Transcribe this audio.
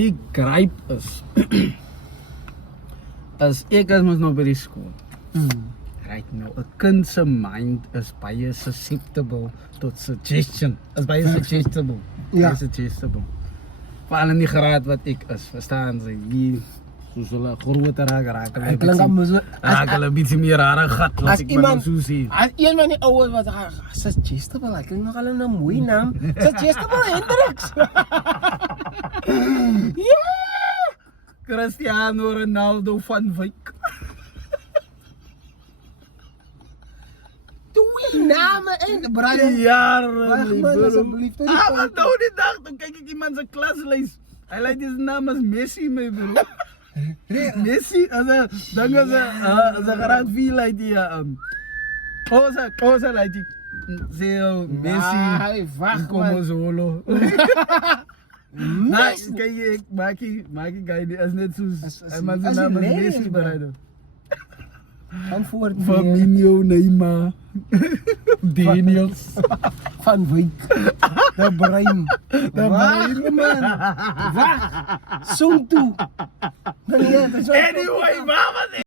Die gryp is as ek as mos nou by die skool. Right nou, 'n kind se mind is baie susceptible tot suggestion. Is baie suggestible. Ja. Baie suggestible. Veral in die graad wat ek is, verstaan jy? Hier soos hulle groter raak Ek klink aan so hulle 'n bietjie meer rare gat as laat ek maar iemand so sê. as een van die ouers wat suggestible, ek klink nog al 'n mooi naam. Suggestible Hendricks. Ja! Cristiano Ronaldo van Wyk. Twee name en brother. Jare. Wag man, asseblief, tot die Wat foto. nou die dag, toen kyk ek iemand se klaslys. Hy lyk die naam as Messi my bro. Messi, as 'n ding as 'n graad 4 lyk die Osa lyk die Messi. Nee, wag Kom man. ons holo. Nee, kyk ek maak ek guy as net soos hy man se as naam as hilarious, Messi bro. bereid. Antwoord Firmino, Neymar, Daniels. van Wyk. De Bruin. Bruin, man. Wag. Zoom toe. Nee, dat is wel- Anyway, mama.